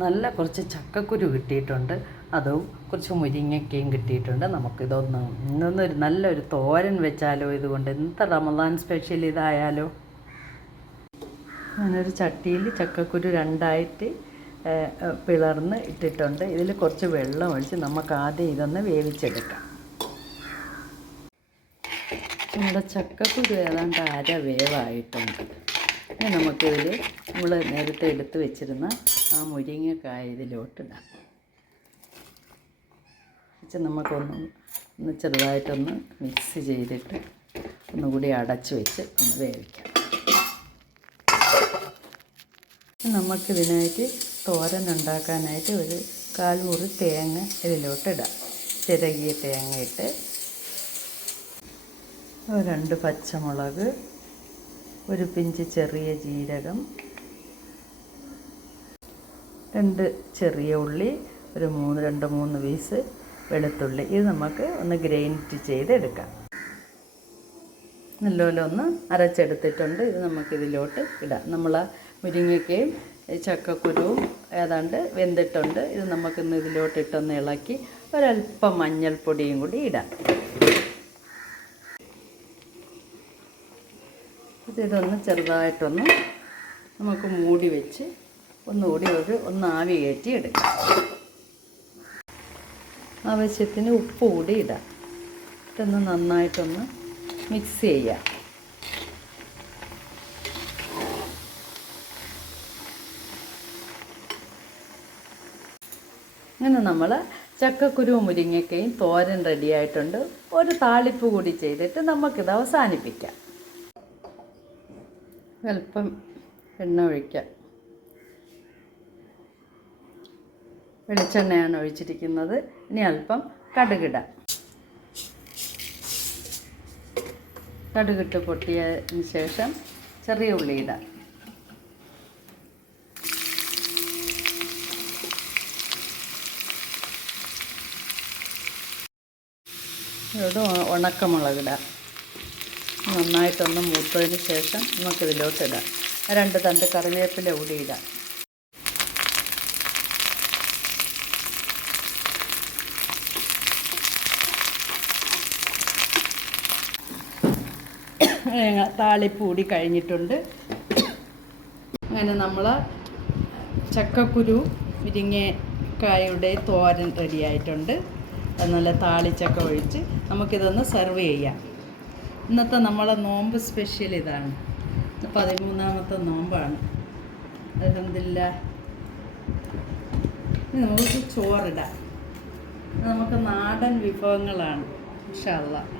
നല്ല കുറച്ച് ചക്കക്കുരു കിട്ടിയിട്ടുണ്ട്, അതും കുറച്ച് മുരിങ്ങയ്ക്കയും കിട്ടിയിട്ടുണ്ട്. ഇന്നൊരു നല്ലൊരു തോരൻ വെച്ചാലോ ഇതുകൊണ്ട്. എന്ത് റമദാൻ സ്പെഷ്യൽ ഇതായാലോ. ഞാനൊരു ചട്ടിയിൽ ചക്കക്കുരു രണ്ടായിട്ട് പിളർന്ന് ഇട്ടിട്ടുണ്ട്. ഇതിൽ കുറച്ച് വെള്ളം ഒഴിച്ച് നമുക്ക് ആദ്യം ഇതൊന്ന് വേവിച്ചെടുക്കാം. നമ്മുടെ ചക്കക്കുരു ഏതാണ്ട് അര വേവായിട്ടുണ്ട്. ഇനി നമുക്കിതിൽ നമ്മൾ നേരത്തെ എടുത്ത് വെച്ചിരുന്ന ആ മുരിങ്ങക്കായ ഇതിലോട്ടിടാം. നമുക്കൊന്ന് ചെറുതായിട്ടൊന്ന് മിക്സ് ചെയ്തിട്ട് ഒന്നുകൂടി അടച്ച് വെച്ച് ഒന്ന് വേവിക്കാം. നമുക്കിതിനായിട്ട് തോരൻ ഉണ്ടാക്കാനായിട്ട് ഒരു 1/4 മുറി തേങ്ങ ഇതിലോട്ടിടാം. ചിരകിയ തേങ്ങ ഇട്ട് 2 പച്ചമുളക്, ഒരു പിഞ്ച് ചെറിയ ജീരകം, 2 ചെറിയ ഉള്ളി, ഒരു 2-3 പീസ് വെളുത്തുള്ളി. ഇത് നമുക്ക് ഒന്ന് ഗ്രൈൻഡ് ചെയ്തെടുക്കാം. നല്ലപോലെ ഒന്ന് അരച്ചെടുത്തിട്ടുണ്ട്. ഇത് നമുക്കിതിലോട്ട് ഇടാം. നമ്മൾ മുരിങ്ങയ്ക്കയും ചക്കക്കുരുവും ഏതാണ്ട് വെന്തിട്ടുണ്ട്. ഇത് നമുക്കിന്ന് ഇതിലോട്ടിട്ടൊന്ന് ഇളക്കി ഒരല്പം മഞ്ഞൾപ്പൊടിയും കൂടി ഇടാം. ഇതൊന്ന് ചെറുതായിട്ടൊന്ന് നമുക്ക് മൂടി വെച്ച് ഒന്നുകൂടി ഒന്ന് ആവി കയറ്റി എടുക്കാം. ആവശ്യത്തിന് ഉപ്പ് കൂടി ഇടാം. ഇതൊന്ന് നന്നായിട്ടൊന്ന് മിക്സ് ചെയ്യാം. അങ്ങനെ നമ്മൾ ചക്കക്കുരുവും മുരിങ്ങയ്ക്കയും തോരൻ റെഡിയായിട്ടുണ്ട്. ഒരു താളിപ്പ് കൂടി ചെയ്തിട്ട് നമുക്കിത് അവസാനിപ്പിക്കാം. അല്പം എണ്ണ ഒഴിക്കാം. വെളിച്ചെണ്ണയാണ് ഒഴിച്ചിരിക്കുന്നത്. ഇനി അല്പം കടുകിടാം. കടുകിട്ട് പൊട്ടിയതിന് ശേഷം ചെറിയ ഉള്ളി ഇടാം. ഇവിടെ ഉണക്കമുളകിടാം. നന്നായിട്ടൊന്ന് മൂത്തതിന് ശേഷം നമുക്കിതിലോട്ടിടാം. 2 തണ്ട് കറിവേപ്പില കൂടി ഇടാം. താളിപ്പ് കൂടി കഴിഞ്ഞിട്ടുണ്ട്. അങ്ങനെ നമ്മൾ ചക്കക്കുരു മുരിങ്ങക്കായുടെ തോരൻ റെഡിയായിട്ടുണ്ട്. അത് നല്ല താളിച്ചൊക്കെ ഒഴിച്ച് നമുക്കിതൊന്ന് സെർവ് ചെയ്യാം. ഇന്നത്തെ നമ്മളെ നോമ്പ് സ്പെഷ്യൽ ഇതാണ്. 13ാമത്തെ നോമ്പാണ്. അൽഹംദുലില്ലാഹ്. ഇനി നമുക്ക് ചോറിടാം. നമുക്ക് നാടൻ വിഭവങ്ങളാണ്. ഇൻഷാ അല്ലാഹ്.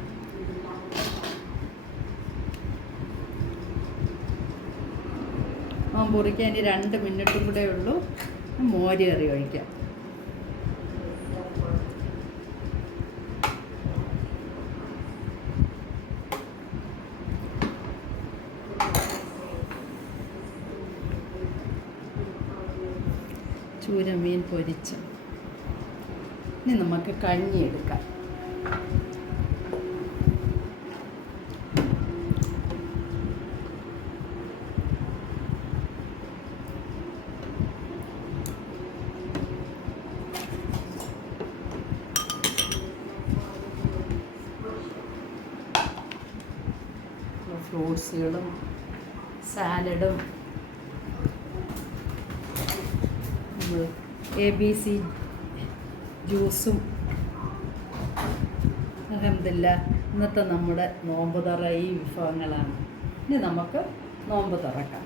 പൊറിക്കാൻ ഇനി 2 മിനിറ്റും കൂടെ ഉള്ളൂ. മോര് കറി ഒഴിക്കാം. ചൂരമീൻ പൊരിച്ച്. ഇനി നമുക്ക് കഞ്ഞി എടുക്കാം. ഫ്രൂട്ട്സുകളും സാലഡും ABC ജ്യൂസും. അൽഹംദുലില്ലാഹ്. ഇന്നത്തെ നമ്മുടെ നോമ്പ് തുറ ഈ വിഭവങ്ങളാണ്. ഇനി നമുക്ക് നോമ്പ് തുറക്കാം.